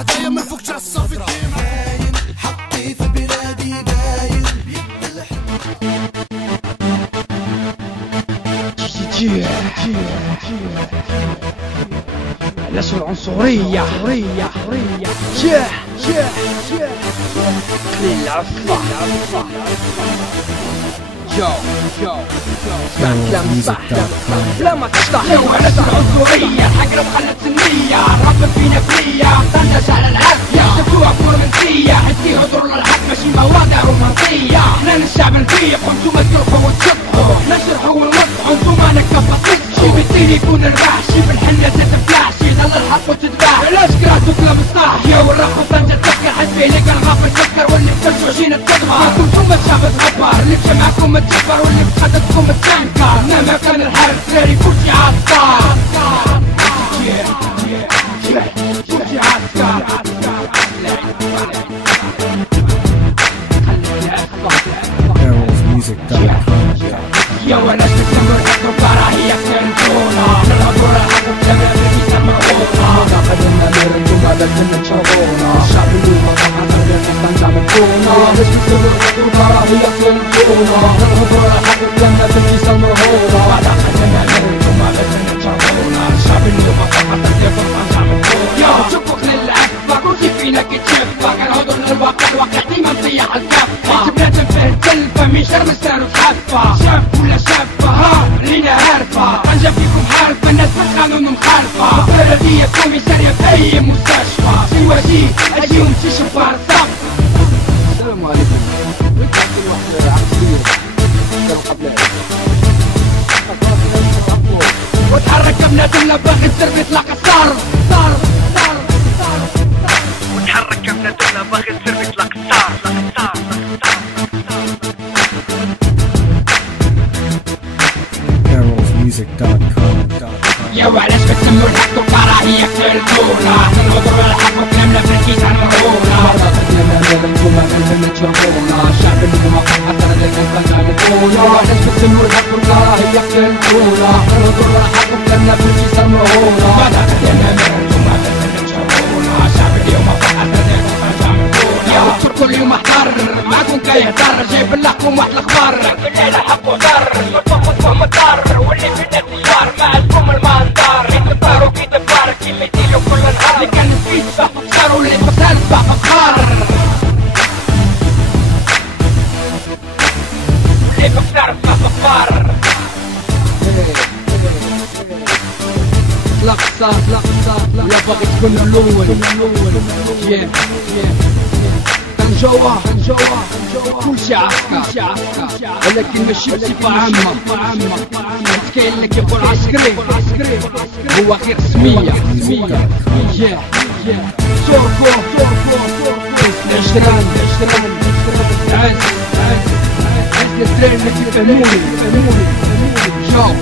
هدايا ما فوقش الصافي باين حقي في بلادي باين علاش العنصرية قليل العفة اسمع كلام صح لا ما تشطح علاش العنصرية الحقرة خلت سنية ربط فينا فيا طنش على العافية شفتوها فرنسية حتى يهضروا للحق ماشي مواضيع رومانسية احنا الشعب نفيق وانتوما تروحوا وتشطحوا احنا نشرحوا ونوضحوا انتوما نكبطوا شي بالتليفون الربح شي بالحنة تتفلاح شي ضل الحق وتتباع علاش كرهتو كلام الصح يا والرخو طنجة تفكر حد فيه لقى الغافل تفكر واللي بترجعوا جينا تظهر انتوما الشعب تغبر اللي مشى معاكم تشفر واللي بتحدثكم تنكر مهما كان الحرب سراري كلشي عالطار كلشي عالطار يا وناس بتسموا الحكم كراهية كنتونا نرهبوا الحق بكلام اللي يسمعونا قدمنا نرنتم هذا كنا تشارونا الشعب اليوم قطعة غير نستنجع مدفونا وناس بتسموا الحكم كراهية كنتونا نرهبوا الحق بكلام اللي يسمعونا قدمنا نرنتم هذا كنا تشارونا الشعب اليوم قطعة غير نستنجع مدفونا يا شوفوا خلال العفة كلشي فينا كيتشفى كنهضر للواقع الواقع ديما مطيح الكفة جبنا تنفه التلفة من شر مستانو تحفة شاف ولا شافة ها لينا هارفة طنجة فيكم حارفة الناس بالقانون مخالفة بلدية كوميسارية في أي مستشفى سواجي أجي ومشي شفار الصف. السلام عليكم. رجعت الوحدة العكسية كانوا قبل وتحرك بنادمنا باغي تصير بيطلق الصار وتحرك بنادمنا باغي تصير بيطلق الصار يا وعلاش بتسموا الحق وكراهية كنتونا نهضروا على الحق وكلامنا في الكيس عنورونا مرة قدمنا نانتوما كلمنا تشوفونا الشعب اللي ما قد أثر اللي كان نعرفونا وعلاش بتسموا الحق وكراهية كنتونا نهضروا على الحق وكلامنا في الكيس عنورونا مرة قدمنا نانتوما كلمنا تشوفونا الشعب اللي ما قد أثر اللي كان نعرفونا يا دكتور كل يوم احضر معاكم كيهضر جايب لكم واحد الأخبار بالليل حق وضر فهم الضر واللي في الناس يجار معكم المنظر كي تطاروا كي تبار كي ميديروا كل نهار اللي كان نسيت باق بخسر واللي بخسر باق بخار اللي بخسر باق بخار لقصة ولا باغي تكون الأول جوا كلشي عسكر ولكن ماشي بصفة عامة كاين لك يقول عسكري هو غير سمية سوركو العشران عز الدراري اللي كيفهموني جاو